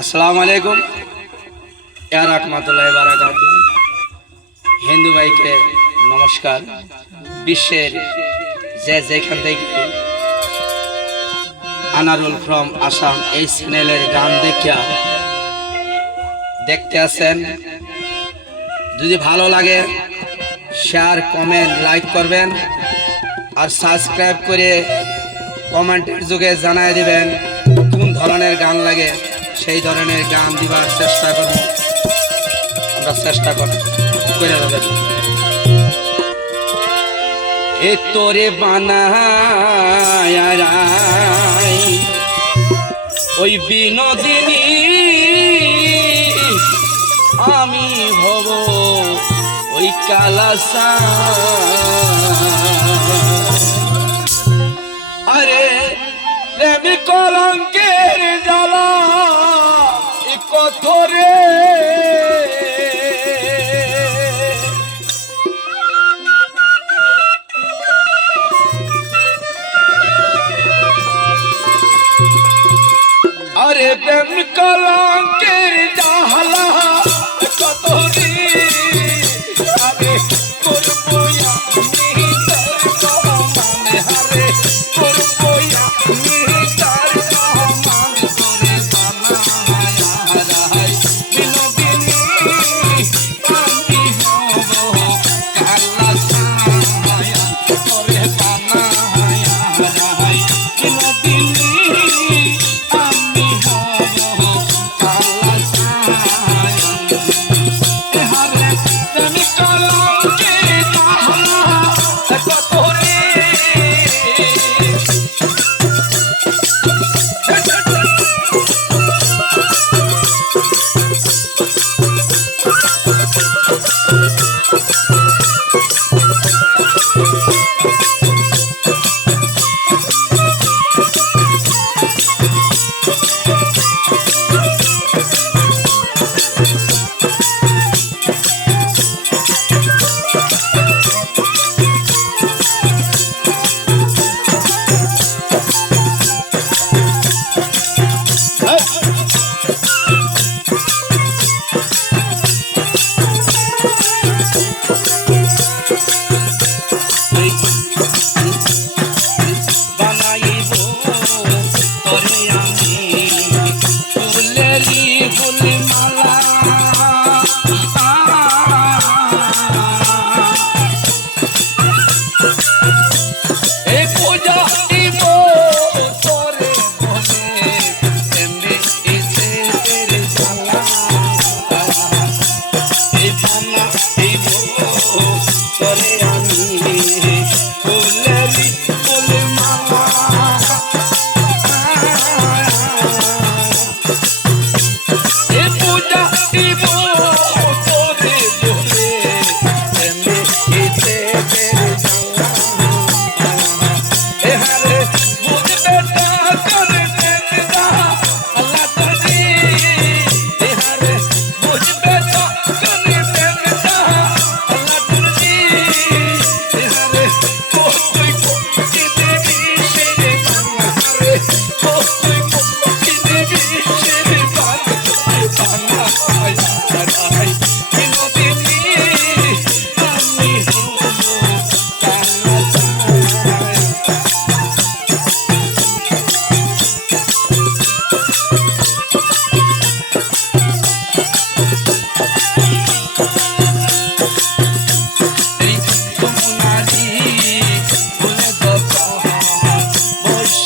আসসালামু আলাইকুম। ইয়া রাহমাতুল্লাহি ওয়া বারাকাতুহু। হিন্দু ভাইকে নমস্কার। বিশ্বের যে যেখান থেকে আনারুল ফ্রম আসাম এই চ্যানেলের গান দেখিয়া দেখতে আছেন। যদি ভালো লাগে শেয়ার কমেন্ট লাইক করবেন আর সাবস্ক্রাইব করে কমেন্টের যুগে জানাই দিবেন। কোন ধরনের গান লাগে? সেই ধরনের গান দিবার চেষ্টা করব। আমরা চেষ্টা কর। করে দেবেন এ তোরে বানায় ওই বিনোদিনী আমি হব ওই কালাসা আরে, প্রেম কলঙ্কের জ্বালা। কত রে আরে প্রেম কলঙ্কের এ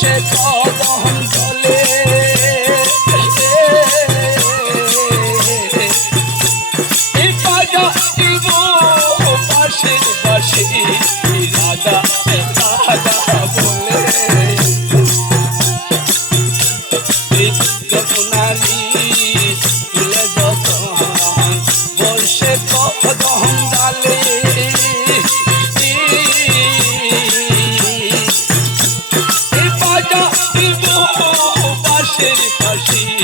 में तो हम city, a city.